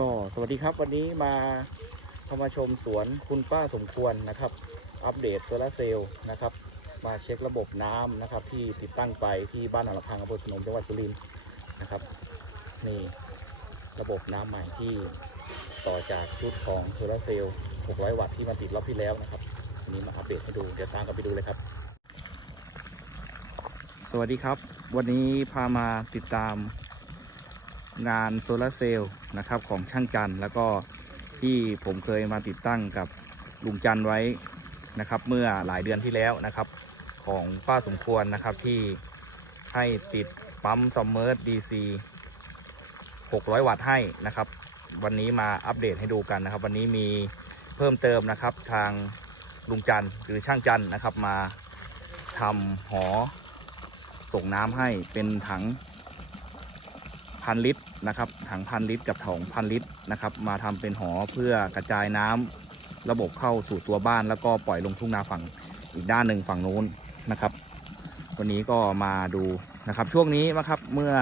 ก็สวัสดีครับวันนี้มาเข้ามาชมสวนคุณป้าสมควรนะครับ อัปเดตโซลาร์เซลล์นะครับ มาเช็คระบบน้ำนะครับ ที่ติดตั้งไปที่บ้านหนองละคังอำเภอสนมจังหวัดสุรินทร์นะครับนี่ระบบน้ำใหม่ที่ต่อจากชุดของโซลาร์เซลล์600 วัตต์ที่มาติดรอบที่แล้วนะครับวันนี้มาอัปเดตให้ดูเดี๋ยวตามกันไปดูเลยครับ สวัสดีครับ วันนี้พามาติดตาม งานโซลาร์เซลล์นะครับของช่างจันแล้วก็ที่ผมเคยมาติดตั้งกับลุงจันไว้นะครับ เมื่อหลายเดือนที่แล้วนะครับ ของป้าสมควรนะครับที่ให้ติดปั๊มซัมเมอร์ดีซี600 วัตต์ให้นะครับ วันนี้มาอัปเดตให้ดูกันนะครับ วันนี้มีเพิ่มเติมนะครับทางลุงจันหรือช่างจันนะครับมาทำหอส่งน้ำให้เป็นถัง พันลิตรนะครับถังพันลิตรกับถังพันลิตรนะครับ มาทำเป็นหอเพื่อกระจายน้ำระบบเข้าสู่ตัวบ้านแล้วก็ปล่อยลงทุ่งนาฝั่งอีกด้านหนึ่งฝั่งนู้นนะครับ วันนี้ก็มาดูนะครับ ช่วงนี้นะครับเมื่อ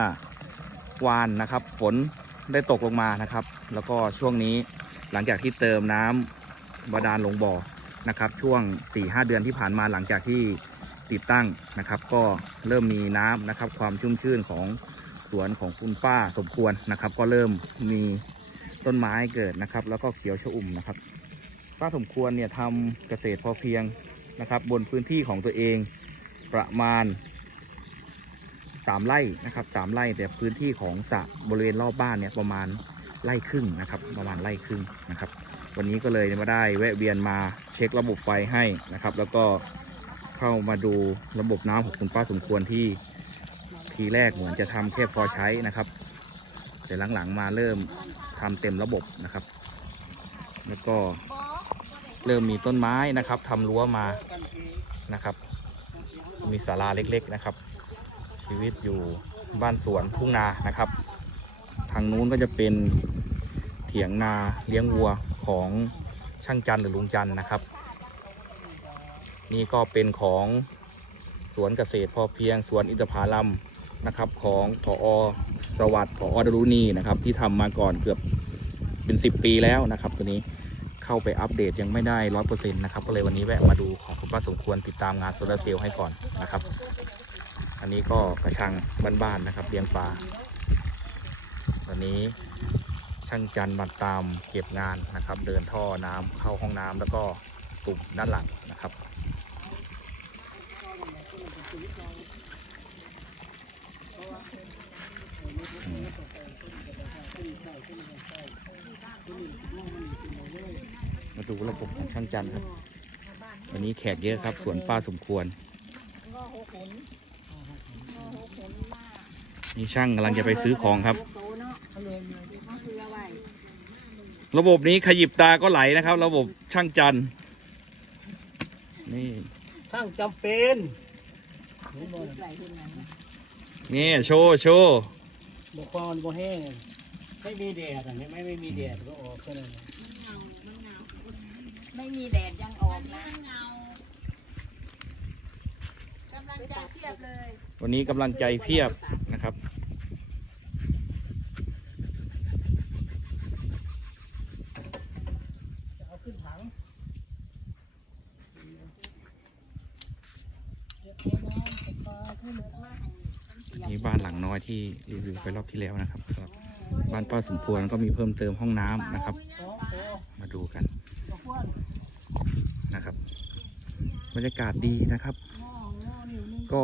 วานนะครับ ฝนได้ตกลงมานะครับ แล้วก็ช่วงนี้หลังจากที่เติมน้ำบาดาลลงบ่อนะครับ ช่วง 4-5 เดือนที่ผ่านมาหลังจากที่ติดตั้งนะครับ ก็เริ่มมีน้ำนะครับ ความชุ่มชื่นของ วนของคุณป้าสมควรนะครับ ก็เริ่มมีต้นไม้เกิดนะครับ แล้วก็เขียวชอุ่มนะครับ ป้าสมควรเนี่ยทำเกษตรพอเพียงนะครับ บนพื้นที่ของตัวเองประมาณ 3ไร่นะครับสามไร่แต่พื้นที่ของสระบริเวณรอบบ้านเนี่ยประมาณไร่ครึ่งนะครับ ประมาณไร่ครึ่งนะครับ วันนี้ก็เลยมาได้แวะเวียนมาเช็คระบบไฟให้นะครับ แล้วก็เข้ามาดูระบบน้ำของคุณป้าสมควรที่ ทีแรกเหมือนจะทำแค่พอใช้นะครับ แต่หลังๆมาเริ่มทำเต็มระบบนะครับ แล้วก็เริ่มมีต้นไม้นะครับทำรั้วมานะครับ มีศาลาเล็กๆนะครับ ชีวิตอยู่บ้านสวนทุ่งนานะครับ ทางนู้นก็จะเป็นเถียงนาเลี้ยงวัวของช่างจันหรือลุงจันนะครับ นี่ก็เป็นของสวนเกษตรพอเพียงสวนอินทผลัม นะครับของพอสวัสดิ์พอดรุณีนะครับ ที่ทำมาก่อนเกือบเป็น 10 ปีแล้วนะครับ ตัวนี้เข้าไปอัปเดตยังไม่ได้ร้อยเปอร์เซ็นต์นะครับก็เลยวันนี้แวะมาดูของคุณป้าสมควรติดตามงานโซลาร์เซลล์ให้ก่อนนะครับ อันนี้ก็กระชังบ้านๆนะครับเลี้ยงปลาวันนี้ช่างจันมาตามเก็บงานนะครับ เดินท่อน้ำเข้าห้องน้ำแล้วก็ตุ่มด้านหลังนะครับ มาดูระบบของช่างจันทร์ครับ วันนี้แขกเยอะครับ สวนป้าสมควร นี่ช่างกำลังจะไปซื้อของครับ ระบบนี้ขยิบตาก็ไหลนะครับ ระบบช่างจันทร์นี่ช่างจำเป็นนี่โชว์โชว์บอกความมันบ่แห้ง ไม่มีแดดอะไม่ไม่ไม่มีแดดก็ออกแค่นั้นไม่มีแดดยังออกนะกำลังใจเทียบเลยวันนี้กำลังใจเพียบนะครับ จะเอาขึ้นถังนี่บ้านหลังน้อยที่รีวิวไปรอบที่แล้วนะครับสำหรั บ้านป้าสมควรก็มีเพิ่มเติมห้องน้ำนะครับ มาดูกันนะครับบรรยากาศดีนะครับ ก็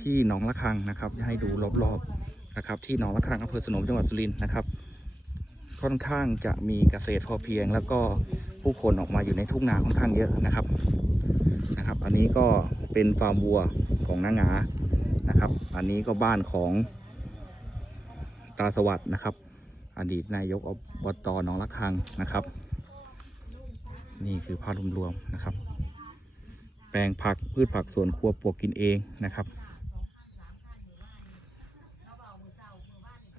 ที่หนองละคังนะครับให้ดูรอบๆนะครับ ที่หนองละคังอำเภอสนมจังหวัดสุรินทร์นะครับ ค่อนข้างจะมีเกษตรพอเพียง แล้วก็ผู้คนออกมาอยู่ในทุ่งนาค่อนข้างเยอะนะครับนะครับ อันนี้ก็เป็นฟาร์มวัวของนางหงานะครับ อันนี้ก็บ้านของตาสวัสดนะครับ อดีตนายกอบตหนองละคังนะครับ นี่คือภาพรวมๆนะครับ แปลงผักพืชผักสวนครัวปลูกกินเองนะครับ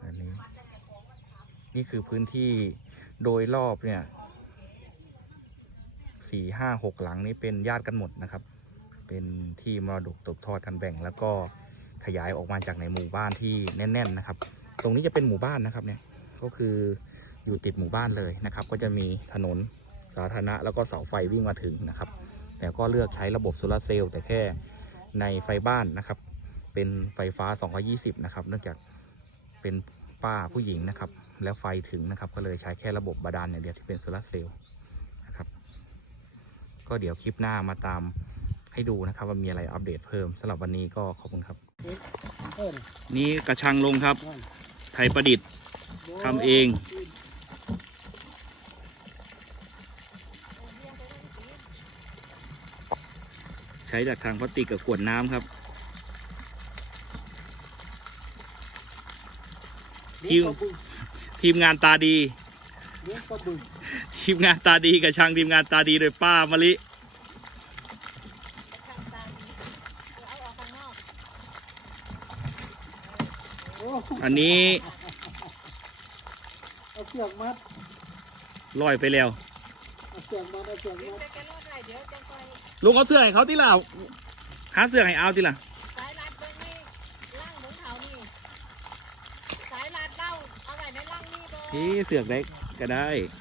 อันนี้นี่คือพื้นที่โดยรอบเนี่ยสี่ห้าหกหลังนี้เป็นญาติกันหมดนะครับ เป็นที่มรดกตกทอดกันแบ่งแล้วก็ขยายออกมาจากในหมู่บ้านที่แน่น ๆ นะครับ ตรงนี้จะเป็นหมู่บ้านนะครับเนี่ย ก็คืออยู่ติดหมู่บ้านเลยนะครับ ก็จะมีถนนสาธารณะแล้วก็เสาไฟวิ่งมาถึงนะครับ แต่ก็เลือกใช้ระบบโซลาร์เซลล์แต่แค่ในไฟบ้านนะครับ เป็นไฟฟ้า 220 นะครับ เนื่องจากเป็นป้าผู้หญิงนะครับ แล้วไฟถึงนะครับ ก็เลยใช้แค่ระบบบาดาลอย่างเดียวที่เป็นโซลาร์เซลล์นะครับ ก็เดี๋ยวคลิปหน้ามาตามให้ดูนะครับว่ามีอะไรอัปเดตเพิ่มสำหรับวันนี้ก็ขอบคุณครับเอิ้นนี่กระชังลงครับนั่นไทยประดิษฐ์ ทำเองใช้จากทางพลาสติกกับขวดน้ำครับเลี้ยงปลาบึกทีมงานตาดีเลี้ยงปลาบึกทีมงานตาดีกับช่างทีมงานตาดีโดยป้ามะลิเอาออกข้างนอกโอ้อันนี้ เอาเสือกมัดลอยไปแล้ว เอาเสือกมัดเอาเสือกดึงมัดไปกันรอดได้เดี๋ยวจะไปลุงเอาเสื้อให้เขาที่ละหาเสื้อให้เอาที่ละสายลัดเบิ้งนี่ล่างเหมือนเขานี่สายลัดเล่าเอาไว้ในล่างนี่เบิ้งที่เสือกได้ก็ได้เ